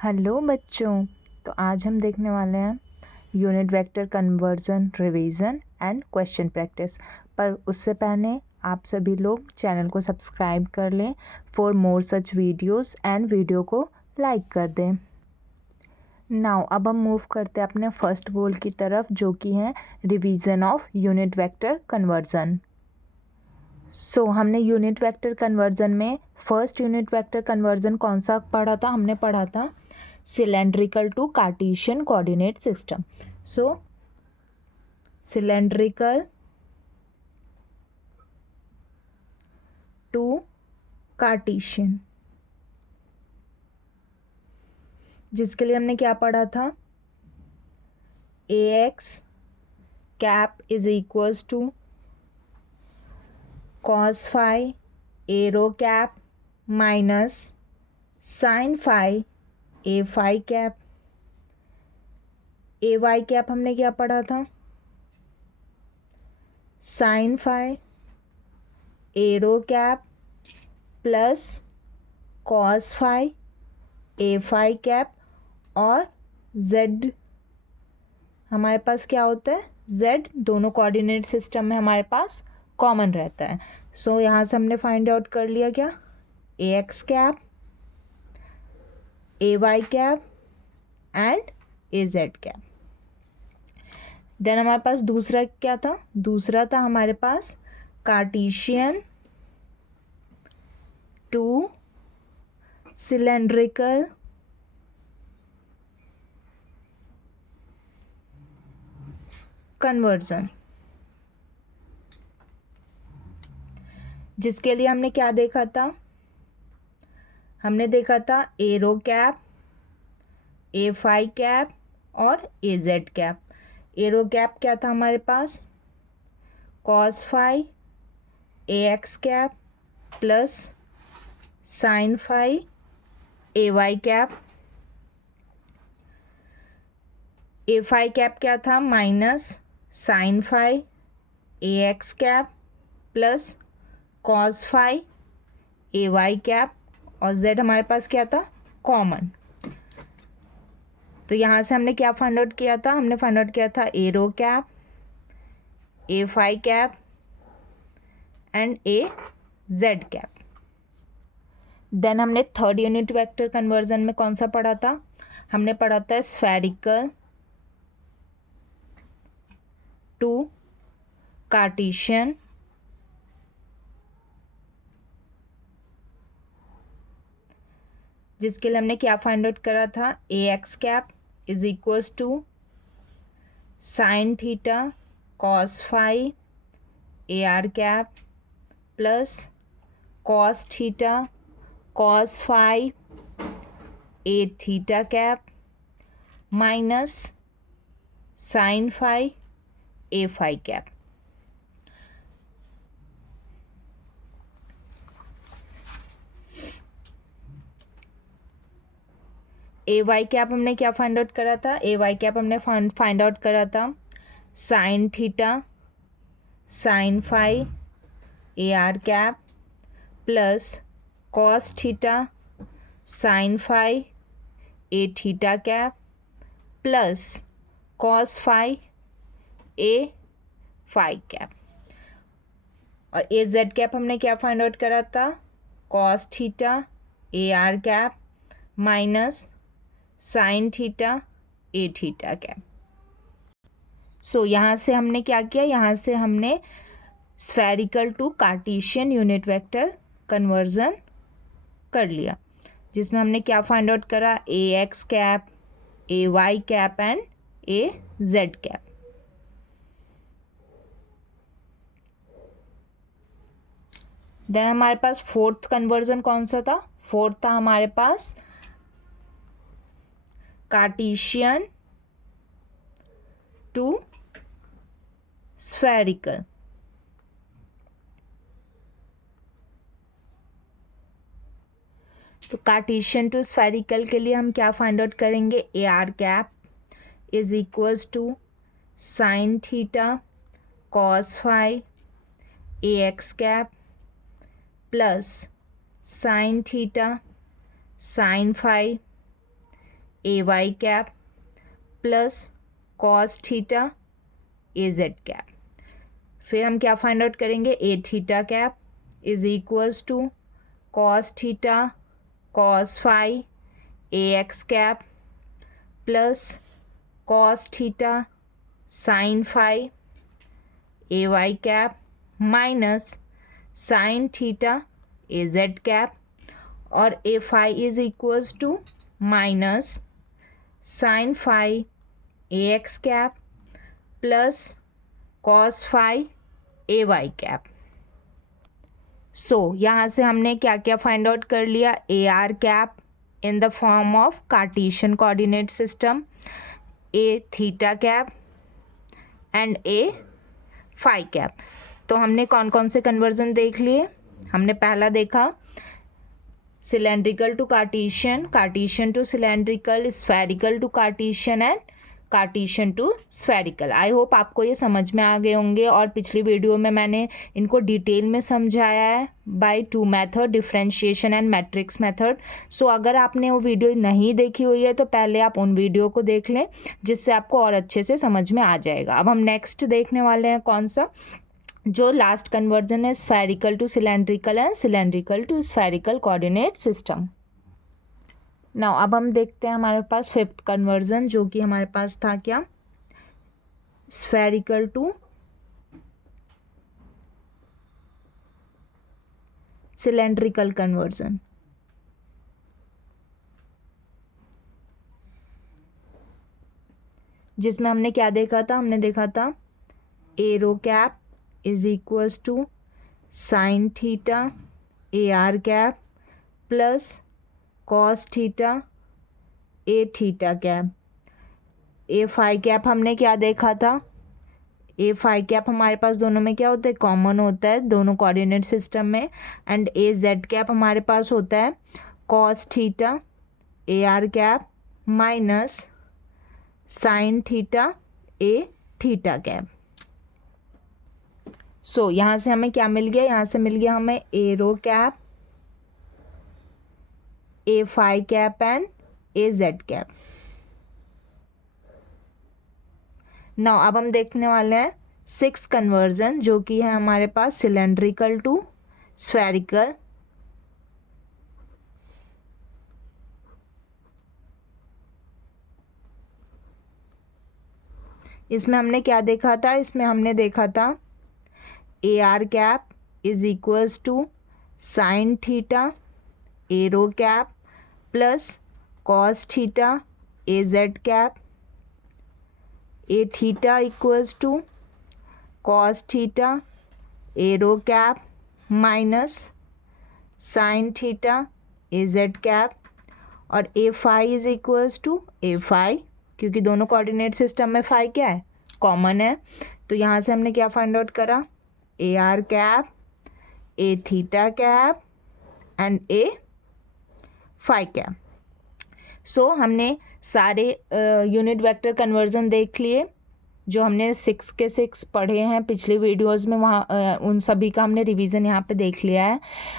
Hello बच्चों। तो आज हम देखने वाले हैं unit vector conversion revision and question practice. पर उससे पहले आप सभी लोग चैनल को सब्सक्राइब कर लें for more such videos and video को लाइक कर दें। नाउ अब हम मूव करते हैं अपने फर्स्ट गोल की तरफ, जो कि है revision of unit vector conversion. So हमने यूनिट वेक्टर कन्वर्जन में फर्स्ट यूनिट वेक्टर कन्वर्जन कौन सा पढ़ा था? हमने पढ़ा था cylindrical to Cartesian coordinate system. So cylindrical to Cartesian, जिसके लिए हमने क्या पढ़ा था? ax cap is equals to cos phi a rho cap minus sin phi a phi cap। A Y cap हमने क्या पढ़ा था? Sine phi A rho cap plus cos phi A phi cap, और जेड हमारे पास क्या होता है? जेड दोनों कोऑर्डिनेट सिस्टम में हमारे पास कॉमन रहता है। सो यहाँ से हमने फाइंड आउट कर लिया क्या? A X cap, A Y cap and A Z cap. Then हमारे पास दूसरा क्या था? दूसरा था हमारे पास कार्टेशियन टू सिलेंड्रिकल कन्वर्जन, जिसके लिए हमने क्या देखा था? हमने देखा था A rho cap, A phi cap और A Z cap. A rho cap क्या था हमारे पास? Cos phi A X cap plus sine phi A Y cap. A phi cap क्या था? Minus sine phi A X cap plus cos phi A Y cap, और Z हमारे पास क्या था? कॉमन। तो यहाँ से हमने क्या फाइंड आउट किया था? हमने फाइंड आउट किया था A rho cap, A phi cap and A Z cap. Then हमने थर्ड यूनिट वेक्टर कन्वर्जन में कौन सा पढ़ा था? हमने पढ़ा था स्फेरिकल टू कार्टेशियन, जिसके लिए हमने क्या फाइंड आउट करा था? A X cap is equals to sine theta cos phi A R cap plus cos theta cos phi A theta cap minus sine phi A phi cap. A Y cap हमने क्या find out करा था? A Y cap हमने find out करा था sine theta sine phi A R cap plus cos theta sine phi A theta cap plus cos phi A phi cap. और A Z cap हमने क्या find out करा था? Cos theta A R cap minus sine theta A theta cap. So यहाँ से हमने क्या किया? यहाँ से हमने spherical to Cartesian unit vector conversion कर लिया, जिसमें हमने क्या फाइंड आउट करा? A X cap, A Y cap and A Z cap. Then हमारे पास फोर्थ कन्वर्जन कौन सा था? फोर्थ था हमारे पास कार्टेशियन टू स्फेरिकल। तो कार्टेशियन टू स्फेरिकल के लिए हम क्या फाइंड आउट करेंगे? A R cap is equals to sine theta cos phi A X cap plus sine theta sine phi A Y cap plus cos theta A Z cap. फिर हम क्या find out करेंगे, A theta cap is equals to cos theta cos phi A X cap plus cos theta sine phi A Y cap minus sine theta A Z cap, और A phi is equals to minus sine phi A X cap plus cos phi A Y cap. So यहाँ से हमने क्या क्या find out कर लिया, A R cap in the form of Cartesian coordinate system, A theta cap and A phi cap. तो हमने कौन कौन से कन्वर्जन देख लिए, हमने पहला देखा cylindrical to Cartesian, Cartesian to cylindrical, spherical to Cartesian and Cartesian to spherical. I hope आपको ये समझ में आ गए होंगे, और पिछली वीडियो में मैंने इनको डिटेल में समझाया है by two method, differentiation and matrix method. So अगर आपने वो वीडियो नहीं देखी हुई है तो पहले आप उन वीडियो को देख लें, जिससे आपको और अच्छे से समझ में आ जाएगा। अब हम नेक्स्ट देखने वाले हैं कौन सा, जो लास्ट कन्वर्जन है spherical to cylindrical and cylindrical to spherical coordinate system. Now अब हम देखते हैं हमारे पास फिफ्थ कन्वर्जन, जो कि हमारे पास था क्या, स्फेरिकल टू सिलेंड्रिकल कन्वर्जन। जिसमें हमने क्या देखा था, हमने देखा था A rho cap is equals to sine theta A R cap plus cos theta A theta cap. A phi cap हमने क्या देखा था, ए फाई कैप हमारे पास दोनों में क्या होता है, कॉमन होता है दोनों कोऑर्डिनेट सिस्टम में, एंड ए जेड कैप हमारे पास होता है cos theta A R cap minus sine theta A theta cap. So यहाँ से हमें क्या मिल गया, यहाँ से मिल गया हमें A rho cap, A phi cap and A Z cap. Now अब हम देखने वाले हैं सिक्स कन्वर्जन, जो कि है हमारे पास सिलेंड्रिकल टू स्फेरिकल। इसमें हमने क्या देखा था, इसमें हमने देखा था A R cap is equals to sine theta A rho cap plus cos theta A Z cap, A theta equals to cos theta A rho cap minus sine theta A Z cap, और A phi is equals to A phi, क्योंकि दोनों coordinate system में phi क्या है, common है। तो यहाँ से हमने क्या फाइंड आउट करा, A R cap A theta cap and A phi cap. So हमने सारे यूनिट वेक्टर कन्वर्जन देख लिए, जो हमने 6 के 6 पढ़े हैं पिछले वीडियोस में, वहाँ उन सभी का हमने रिवीजन यहाँ पे देख लिया है।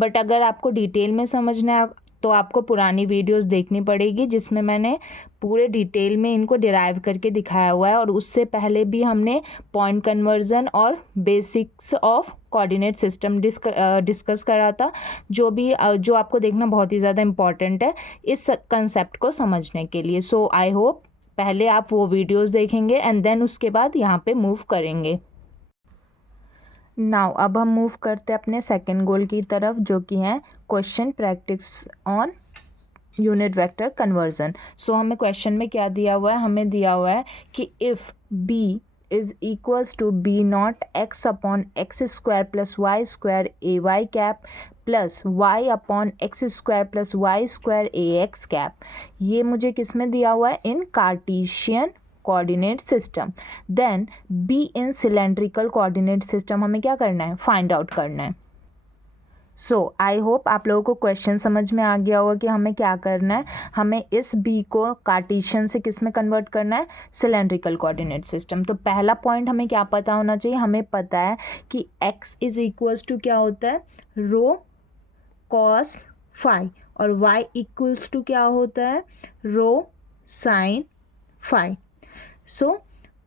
बट अगर आपको डिटेल में समझना है तो आपको पुरानी वीडियोस देखनी पड़ेगी, जिसमें मैंने पूरे डिटेल में इनको डिराइव करके दिखाया हुआ है, और उससे पहले भी हमने पॉइंट कन्वर्जन और basics of coordinate system discuss करा था, जो आपको देखना बहुत ही ज़्यादा इम्पॉर्टेंट है इस कंसेप्ट को समझने के लिए। सो आई होप पहले आप वो वीडियोस देखेंगे एंड देन उसके बाद यहाँ पे मूव करेंगे। नाउ अब हम मूव करते हैं अपने सेकंड गोल की तरफ, जो कि है question practice on unit vector conversion. So हमें क्वेश्चन में क्या दिया हुआ है, हमें दिया हुआ है कि if B is equals to B naught X upon X square plus Y square A Y cap plus Y upon X square plus Y square A X cap. ये मुझे किस में दिया हुआ है, in Cartesian coordinate system. Then B in cylindrical coordinate system हमें क्या करना है, फाइंड आउट करना है। सो आई होप आप लोगों को क्वेश्चन समझ में आ गया होगा कि हमें क्या करना है, हमें इस बी को कार्टेशियन से किस में कन्वर्ट करना है, सिलेंड्रिकल कोऑर्डिनेट सिस्टम। तो पहला पॉइंट हमें क्या पता होना चाहिए, हमें पता है कि x इज इक्वल्स टू क्या होता है, रो कॉस फाई, और y इक्वल्स टू क्या होता है, रो साइन फाई। सो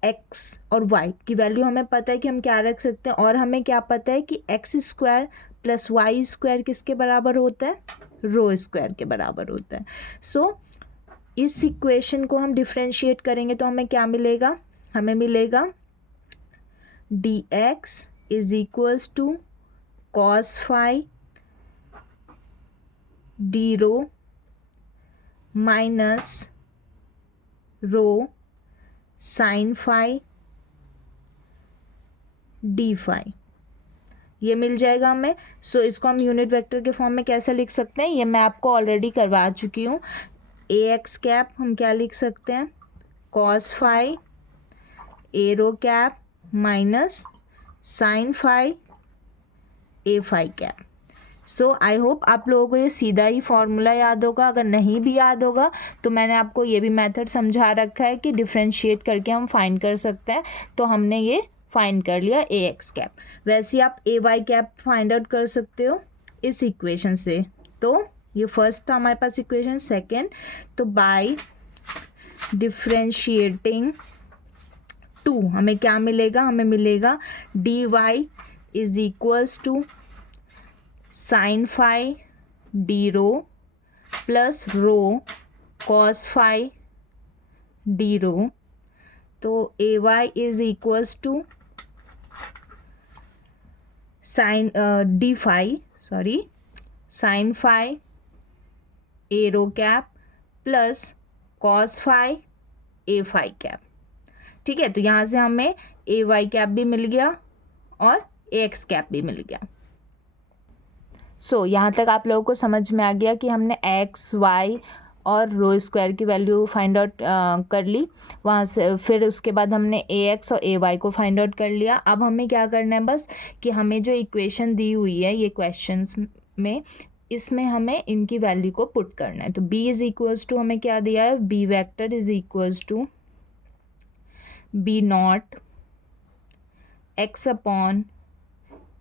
एक्स और वाई की वैल्यू हमें पता है कि हम क्या रख सकते हैं, और हमें क्या पता है कि X square plus Y square किसके बराबर होता है, रो स्क्वायर के बराबर होता है। सो इस इक्वेशन को हम डिफ्रेंशिएट करेंगे तो हमें क्या मिलेगा, हमें मिलेगा D X is equals to cos phi D rho minus rho sine phi D phi, ये मिल जाएगा हमें। सो इसको हम यूनिट वेक्टर के फॉर्म में कैसे लिख सकते हैं, ये मैं आपको ऑलरेडी करवा चुकी हूँ। ए एक्स कैप हम क्या लिख सकते हैं, cos phi A rho cap minus sine phi A phi cap. So I hope आप लोगों को ये सीधा ही फॉर्मूला याद होगा। अगर नहीं भी याद होगा तो मैंने आपको ये भी मेथड समझा रखा है कि डिफ्रेंशिएट करके हम फाइंड कर सकते हैं। तो हमने ये फाइंड कर लिया ए एक्स कैप। वैसे आप ए वाई कैप फाइंड आउट कर सकते हो इस इक्वेशन से। तो ये फर्स्ट था हमारे पास इक्वेशन। सेकेंड, तो बाय डिफ्रेंशिएटिंग टू हमें क्या मिलेगा, हमें मिलेगा D Y is equals to sine phi D rho plus rho cos phi D rho. तो A Y is equals to sine D phi sorry sine phi A rho cap plus cos phi A phi cap. ठीक है, तो यहाँ से हमें ए Y cap भी मिल गया और ए एक्स कैप भी मिल गया। सो यहाँ तक आप लोगों को समझ में आ गया कि हमने एक्स वाई और रो स्क्वायर की वैल्यू फाइंड आउट कर ली वहाँ से। फिर उसके बाद हमने ए एक्स और ए वाई को फाइंड आउट कर लिया। अब हमें क्या करना है बस कि हमें जो इक्वेशन दी हुई है ये क्वेश्चंस में, इसमें हमें इनकी वैल्यू को पुट करना है। तो b इज इक्वल्स टू हमें क्या दिया है, b vector is equals to b nought x upon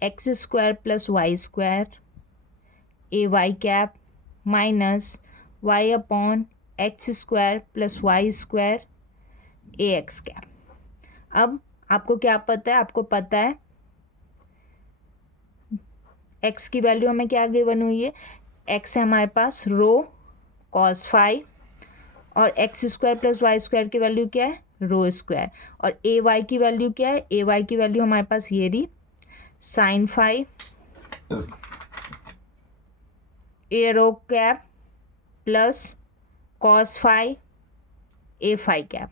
X square plus Y square A Y cap minus y upon X square plus Y square A X cap. अब आपको क्या पता है, आपको पता है x की वैल्यू हमें क्या गिवन हुई है, x है हमारे पास रो कॉस फाई और X square plus Y square की वैल्यू क्या है, रो स्क्वायर। और ए वाई की वैल्यू क्या है, ए वाई की वैल्यू हमारे पास ये रही sine phi A rho cap plus cos phi A phi cap.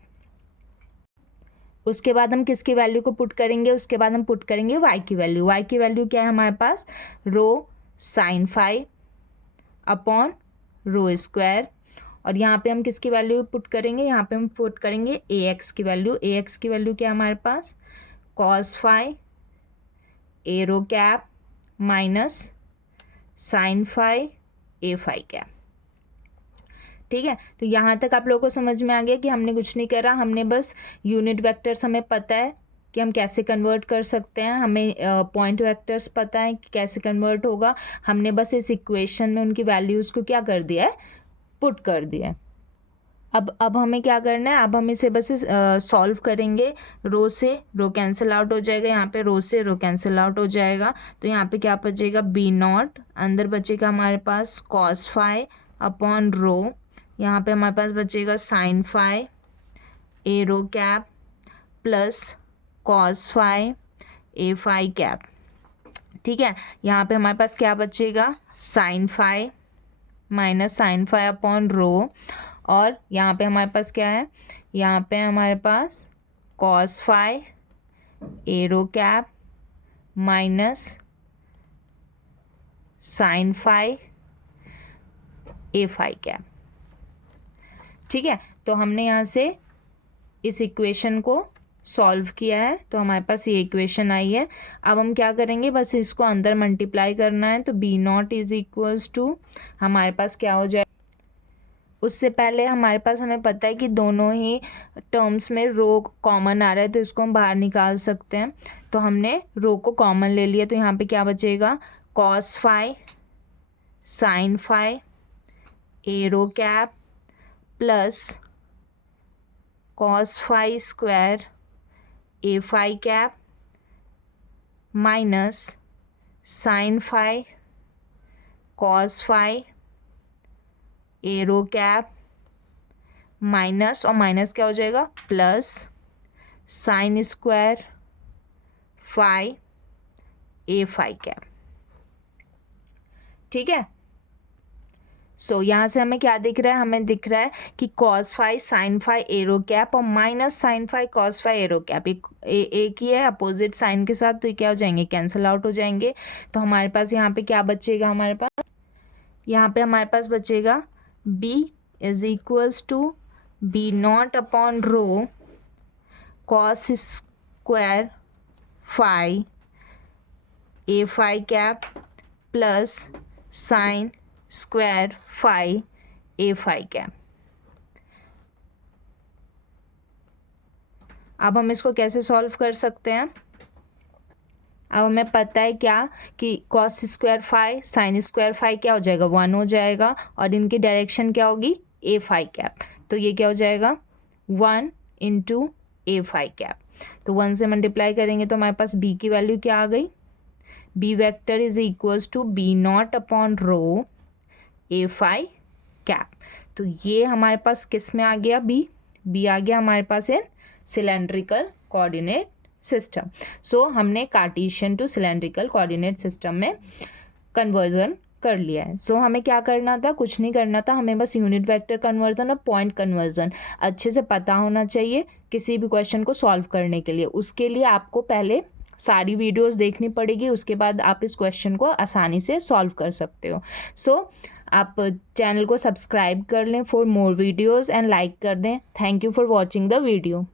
उसके बाद हम किसकी वैल्यू को पुट करेंगे, उसके बाद हम पुट करेंगे y की वैल्यू। y की वैल्यू क्या है हमारे पास, rho sine phi upon rho square. और यहाँ पे हम किसकी वैल्यू पुट करेंगे, यहाँ पे हम पुट करेंगे ए एक्स की वैल्यू। ए एक्स की वैल्यू क्या है हमारे पास, cos phi A rho cap minus sine phi A phi cap. ठीक है, तो यहाँ तक आप लोगों को समझ में आ गया कि हमने कुछ नहीं करा, हमने बस यूनिट वेक्टर्स हमें पता है कि हम कैसे कन्वर्ट कर सकते हैं, हमें पॉइंट वेक्टर्स पता है कि कैसे कन्वर्ट होगा। हमने बस इस इक्वेशन में उनकी वैल्यूज़ को क्या कर दिया है, पुट कर दिया है। अब हमें क्या करना है, अब हम इसे बस सॉल्व करेंगे। रो से रो कैंसिल आउट हो जाएगा, यहाँ पे रो से रो कैंसिल आउट हो जाएगा। तो यहाँ पे क्या बचेगा, बी नॉट, अंदर बचेगा हमारे पास कॉस फाई अपॉन रो, यहाँ पे हमारे पास बचेगा sine phi A rho cap plus cos phi A phi cap. ठीक है, यहाँ पे हमारे पास क्या बचेगा, sine phi minus sine phi upon rho, और यहाँ पे हमारे पास क्या है, यहाँ पे हमारे पास cos phi A rho cap minus sine phi A phi cap. ठीक है, तो हमने यहाँ से इस इक्वेशन को सॉल्व किया है, तो हमारे पास ये इक्वेशन आई है। अब हम क्या करेंगे, बस इसको अंदर मल्टीप्लाई करना है। तो B nought is equals to हमारे पास क्या हो जाए, उससे पहले हमारे पास हमें पता है कि दोनों ही टर्म्स में रो कॉमन आ रहा है, तो इसको हम बाहर निकाल सकते हैं। तो हमने रो को कॉमन ले लिया, तो यहाँ पे क्या बचेगा, cos phi sine phi A rho cap plus cos phi square a phi cap minus sin phi cos phi a rho cap minus और माइनस क्या हो जाएगा plus sin square phi a phi cap। ठीक है, सो यहाँ से हमें क्या दिख रहा है, हमें दिख रहा है कि cos phi sin phi A rho cap और minus sin phi cos phi A rho cap एक ही है अपोजिट साइन के साथ, तो ये क्या हो जाएंगे, कैंसिल आउट हो जाएंगे। तो हमारे पास यहाँ पे क्या बचेगा, हमारे पास यहाँ पे हमारे पास बचेगा b is equals to b nought upon rho cos square phi a phi cap plus sin square phi a phi cap. अब हम इसको कैसे सॉल्व कर सकते हैं, अब हमें पता है क्या कि cos square phi sin square phi क्या हो जाएगा 1 हो जाएगा और इनकी डायरेक्शन क्या होगी a phi कैप, तो ये क्या हो जाएगा 1 इंटू a phi कैप। तो 1 से मल्टीप्लाई करेंगे तो हमारे पास b की वैल्यू क्या आ गई, b vector is equals to b nought upon rho a phi cap. तो ये हमारे पास किस में आ गया b आ गया हमारे पास इन सिलेंड्रिकल कोऑर्डिनेट सिस्टम। सो हमने Cartesian to cylindrical coordinate system में कन्वर्जन कर लिया है। सो हमें क्या करना था, कुछ नहीं करना था, हमें बस यूनिट वेक्टर कन्वर्जन और पॉइंट कन्वर्जन अच्छे से पता होना चाहिए किसी भी क्वेश्चन को सॉल्व करने के लिए। उसके लिए आपको पहले सारी वीडियोस देखनी पड़ेगी, उसके बाद आप इस क्वेश्चन को आसानी से सॉल्व कर सकते हो। सो आप चैनल को सब्सक्राइब कर लें for more videos and like कर दें। Thank you for watching the video.